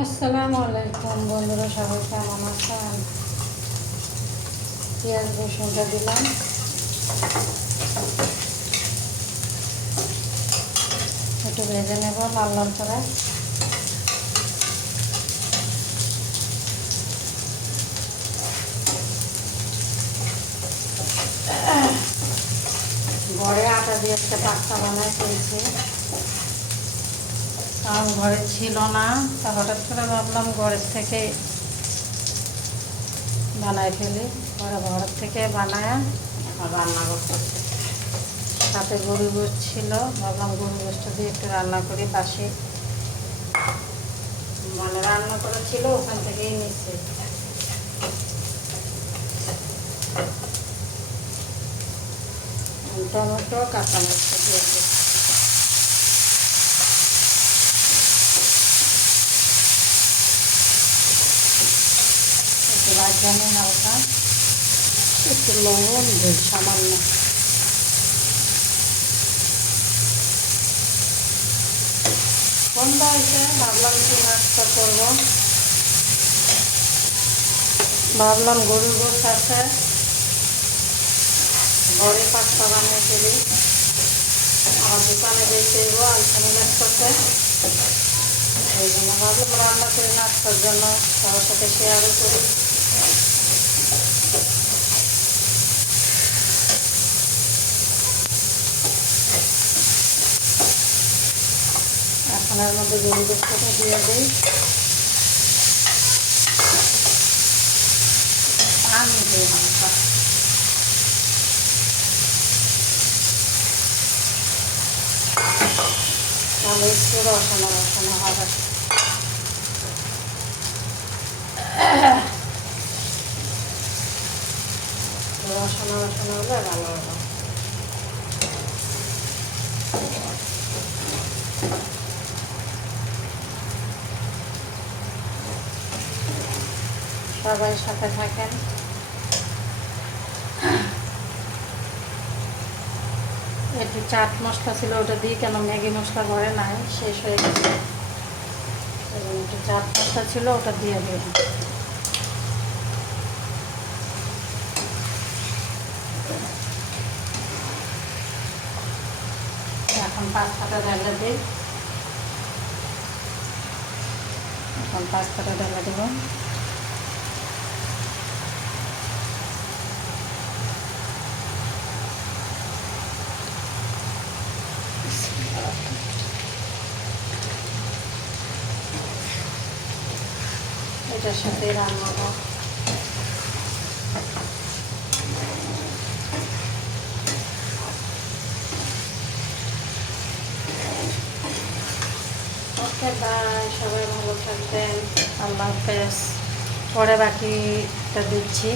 আসসালামু আলাইকুম বন্ধুরা, সবাই কেমন আছেন? পেঁয়াজ রসুনটা দিলাম, একটু ভেজে নেব লাল লাল করে। ঘরে আটা দিয়ে একটা পাস্তা বানায় ফেলছি, কারণ ঘরে ছিল না। তা হঠাৎ করে ভাবলাম ঘরের থেকে বানায় ফেলি। ঘরের থেকে বানায় আর রান্না করতেছি। সাথে গরু গোশত ছিল, ভাবলাম গরু গোশতটা দিয়ে একটু রান্না করি। পাশে মানে রান্না করা ছিল, ওখান থেকেই নিচ্ছে। টমেটো কাঁচামরিচ দিয়ে দিই। একটু রাজধানী হালকা, একটু লবণ দিই সামান্য। সন্ধ্যা হয়েছে, ভাবলাম কি নাস্তা করবো। ভাবলাম গরুর গোশত আছে, ঘরে পাস্তা বানিয়ে ফেলি। আমার দোকানে যেতে দেব আলসানি নাস্তাতে, ওই জন্য ভাবলাম রান্না করি নাস্তার জন্য, সবার সাথে শেয়ারও করি। এখন এর মধ্যে গরুর গোশতটা দিয়ে দিই। পানি দিই হালকা, তাহলে একটু রসানো রসানো হবে। রসানো রসানো হলে ভালো হবে। সবাই সাথে থাকেন। একটু চাট মশলা ছিল, ওটা দিই, কেন ম্যাগি মশলা ঘরে নাই, শেষ হয়ে গেছে। একটু চাট মশলা ছিল, ওটা দিয়ে দিই। এখন পাস্তাটা ঢেলে দিই। এখন পাস্তাটা ঢেলে দেব। এটার সাথে রান্নাটা ওকে। বাই, সবাই ভালো থাকবেন। আল্লাহ হাফেজ। পরে বাকিটা দিচ্ছি।